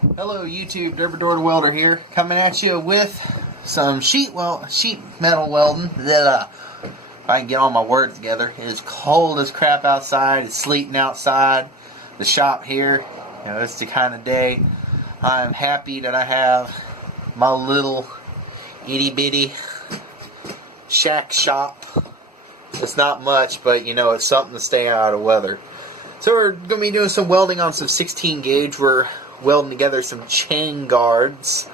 Hello YouTube, Derby Welder here, coming at you with some sheet metal welding. If I can get all my words together, it is cold as crap outside. It's sleeting outside the shop here. You know, it's the kind of day I'm happy that I have my little itty bitty shack shop. It's not much, but you know, it's something to stay out of weather. So we're going to be doing some welding on some 16 gauge. We're welding together some chain guards.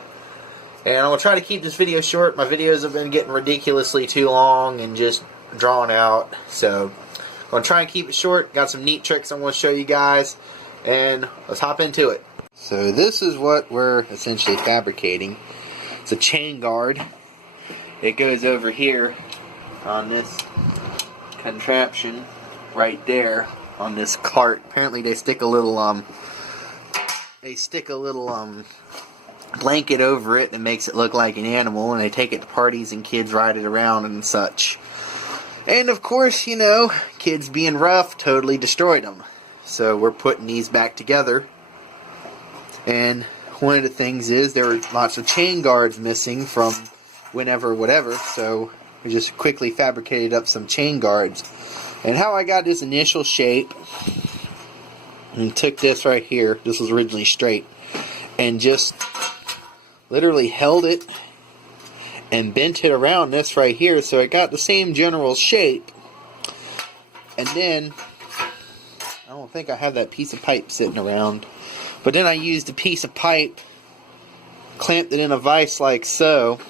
And I'm going to try to keep this video short. My videos have been getting ridiculously too long and just drawn out. So I'm going to try and keep it short. Got some neat tricks I'm going to show you guys. And let's hop into it. So this is what we're essentially fabricating. It's a chain guard. It goes over here on this contraption right there on this cart. Apparently they stick a little blanket over it that makes it look like an animal, and they take it to parties and kids ride it around and such. And of course, you know, kids being rough totally destroyed them. So we're putting these back together. And one of the things is there were lots of chain guards missing from whatever, so we just quickly fabricated up some chain guards. And how I got this initial shape, and took this right here, this was originally straight, and just literally held it and bent it around this right here so it got the same general shape. And then I don't think I have that piece of pipe sitting around, but then I used a piece of pipe, clamped it in a vise like so,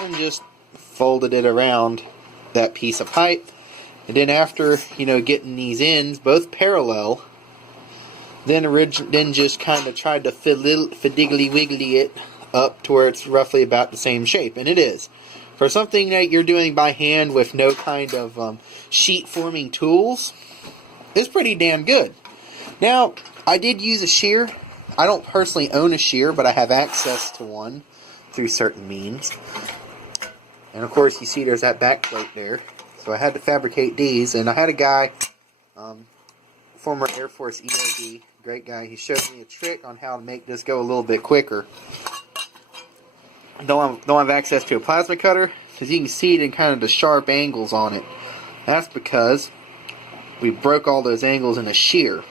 and just folded it around that piece of pipe. And then after, you know, getting these ends both parallel, then just kind of tried to fiddly wiggly it up to where it's roughly about the same shape. And it is. For something that you're doing by hand with no kind of sheet forming tools, it's pretty damn good. Now, I did use a shear. I don't personally own a shear, but I have access to one through certain means. And of course, you see there's that back plate there. So I had to fabricate these, and I had a guy, former Air Force EOD, great guy. He showed me a trick on how to make this go a little bit quicker. Don't have access to a plasma cutter, because you can see it in kind of the sharp angles on it. That's because we broke all those angles in a shear.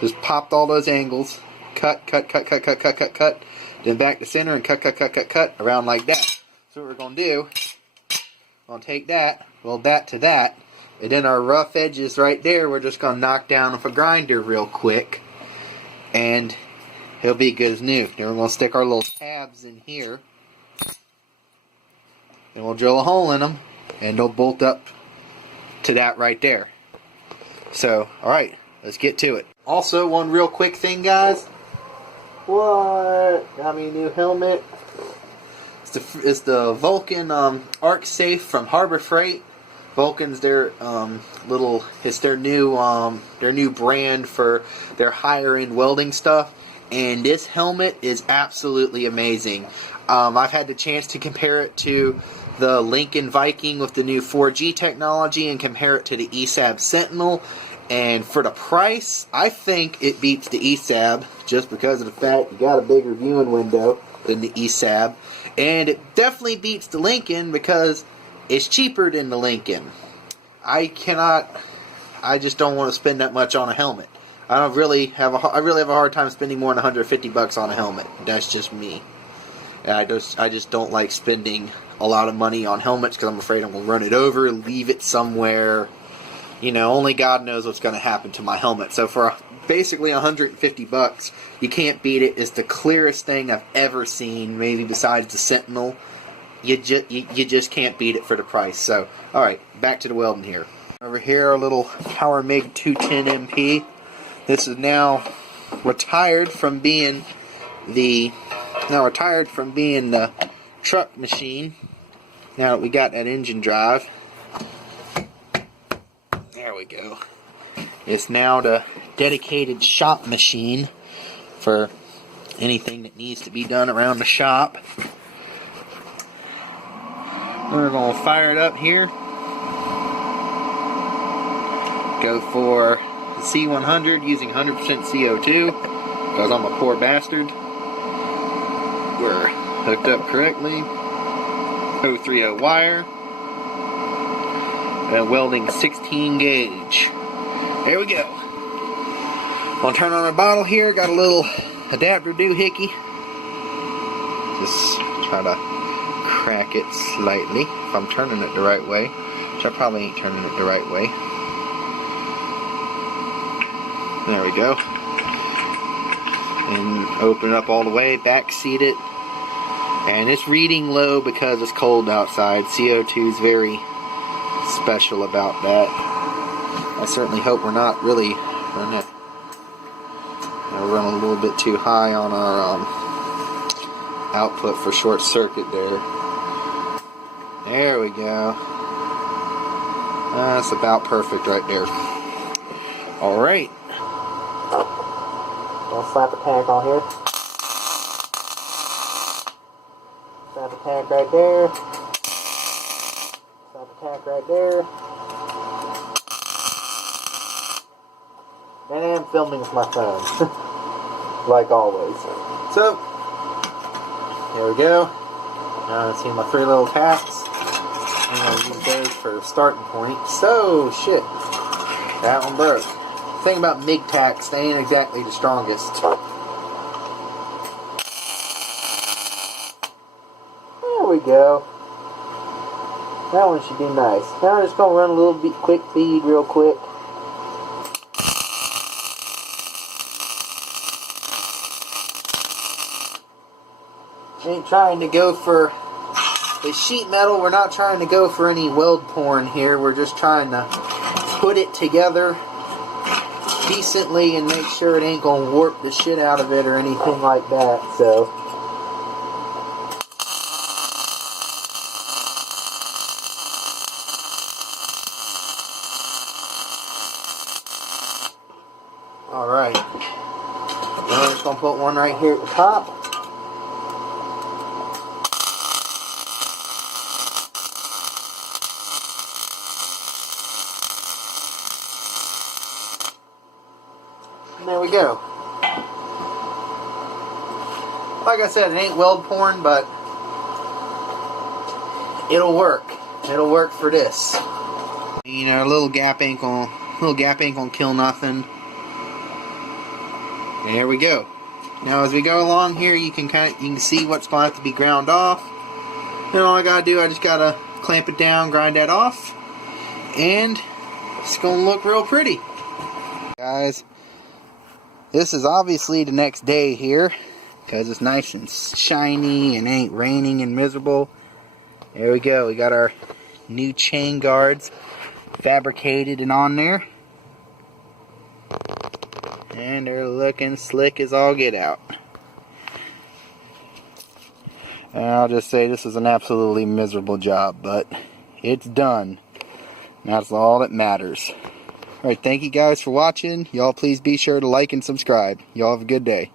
Just popped all those angles, cut, then back to center and cut, around like that. So what we're going to do, we're going to take that, weld that to that, and then our rough edges right there, we're just going to knock down with a grinder real quick, and it'll be good as new. Then we're going to stick our little tabs in here, and we'll drill a hole in them, and they'll bolt up to that right there. So, alright, let's get to it. Also, one real quick thing, guys. What? Got me a new helmet. It's the Vulcan Arc Safe from Harbor Freight. Vulcan's their it's their new brand for their higher end welding stuff, and this helmet is absolutely amazing. I've had the chance to compare it to the Lincoln Viking with the new 4G technology and compare it to the ESAB Sentinel, and for the price, I think it beats the ESAB just because of the fact you got a bigger viewing window than the ESAB. And it definitely beats the Lincoln because it's cheaper than the Lincoln. I just don't want to spend that much on a helmet. I really have a hard time spending more than $150 on a helmet. That's just me. And I just don't like spending a lot of money on helmets because I'm afraid I'm going to run it over, leave it somewhere. You know, only God knows what's going to happen to my helmet. So for basically $150, you can't beat it. It's the clearest thing I've ever seen, maybe besides the Sentinel. You just can't beat it for the price. So, alright, back to the welding here. Over here, our little Power MIG 210 MP. This is now retired from being the truck machine. Now that we got that engine drive. There we go. It's now the dedicated shop machine for anything that needs to be done around the shop. We're going to fire it up here. Go for the C100 using 100% CO2. because I'm a poor bastard. We're hooked up correctly. 030 wire. And welding 16 gauge. There we go. I'll turn on our bottle here. Got a little adapter doohickey. Just try to crack it slightly if I'm turning it the right way, which I probably ain't turning it the right way. There we go. And open it up all the way, back seat it. And it's reading low because it's cold outside. CO2 is very special about that. I certainly hope we're not really running a little bit too high on our output for short circuit there. There we go. That's about perfect right there. Alright. I'll slap a tag on here. Slap a tag right there. Slap a tag right there. And I'm filming with my phone. Like always. So, here we go. Now I see my 3 little tacks. I'm going to use those for a starting point. So, shit. That one broke. The thing about MIG tacks, they ain't exactly the strongest. There we go. That one should be nice. Now I'm just going to run a little bit quick feed real quick. Ain't trying to go for the sheet metal. We're not trying to go for any weld porn here. We're just trying to put it together decently and make sure it ain't gonna warp the shit out of it or anything like that. So alright. Now I'm just gonna put one right here at the top. There we go. Like I said, it ain't weld porn, but it'll work. It'll work for this. You know, a little gap ain't gonna kill nothing. And there we go. Now, as we go along here, you can see what's going to have to be ground off. And all I gotta do, I just gotta clamp it down, grind that off, and it's gonna look real pretty, guys. This is obviously the next day here, because it's nice and shiny and ain't raining and miserable. There we go. We got our new chain guards fabricated and on there. And they're looking slick as all get out. And I'll just say this is an absolutely miserable job, but it's done. And that's all that matters. Alright, thank you guys for watching. Y'all please be sure to like and subscribe. Y'all have a good day.